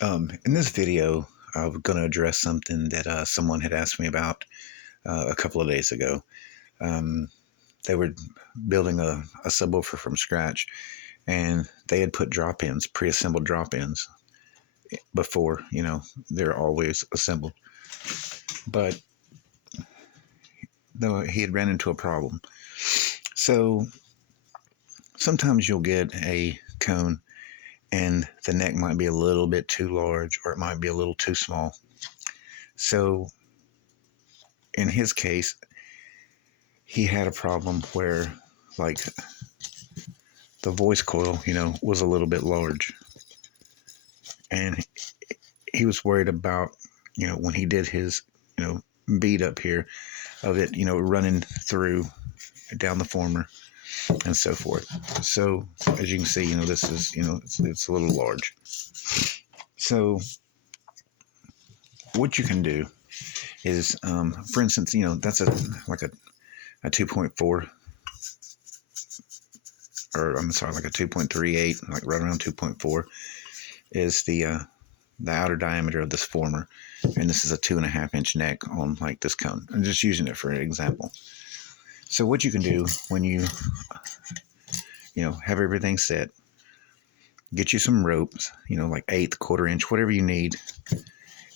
In this video, I'm going to address something that someone had asked me about a couple of days ago. Um, they were building a subwoofer from scratch, and they had put drop-ins, pre-assembled drop-ins before. They're always assembled. But though he had ran into a problem. So sometimes you'll get a cone and the neck might be a little bit too large or it might be a little too small. So in his case, he had a problem where, like, the voice coil, was a little bit large. And he was worried about, when he did his, bead up here of it, running through down the former and so forth. So as you can see, this is, it's a little large. So what you can do is, for instance, that's like a 2.4, or I'm sorry, like a 2.38, like right around 2.4 is the outer diameter of this former, and this is a 2.5-inch neck on like this cone. I'm just using it for an example. So what you can do when you have everything set, get you some ropes, like 1/8, 1/4 inch, whatever you need,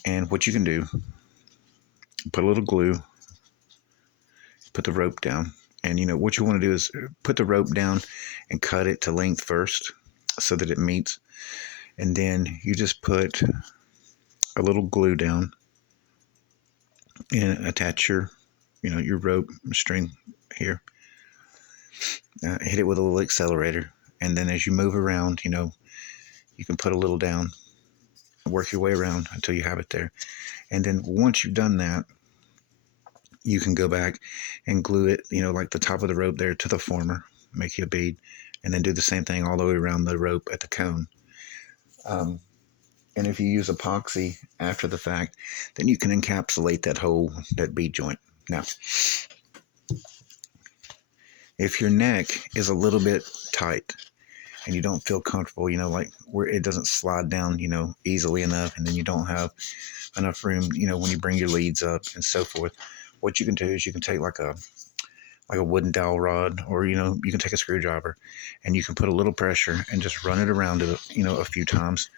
and what you can do, put a little glue, put the rope down, and what you want to do is put the rope down and cut it to length first so that it meets, and then you just put a little glue down and attach your rope string here. Hit it with a little accelerator, and then as you move around, you can put a little down, work your way around until you have it there. And then once you've done that, you can go back and glue it, like the top of the rope there to the former, make you a bead, and then do the same thing all the way around the rope at the cone. And if you use epoxy after the fact, then you can encapsulate that bead joint. Now, if your neck is a little bit tight and you don't feel comfortable, like where it doesn't slide down, easily enough, and then you don't have enough room, when you bring your leads up and so forth, what you can do is you can take like a wooden dowel rod, or, you can take a screwdriver and you can put a little pressure and just run it around it, a few times.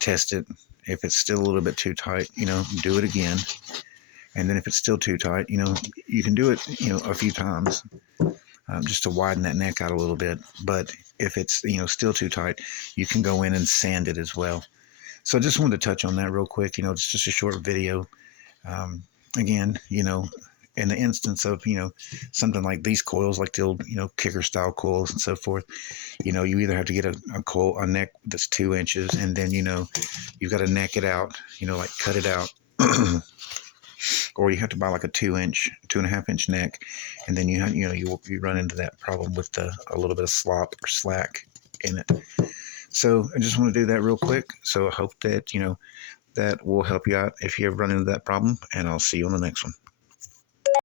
Test it. If it's still a little bit too tight, do it again. And then if it's still too tight, you can do it, a few times, just to widen that neck out a little bit. But if it's, still too tight, you can go in and sand it as well. So I just wanted to touch on that real quick. It's just a short video. Again, in the instance of, something like these coils, like the old, kicker style coils and so forth, you either have to get a neck that's 2 inches, and then, you've got to neck it out, like cut it out. Or you have to buy like a 2.5-inch neck, and then you run into that problem with a little bit of slop or slack in it. So I just want to do that real quick. So I hope that that will help you out if you ever run into that problem, and I'll see you on the next one.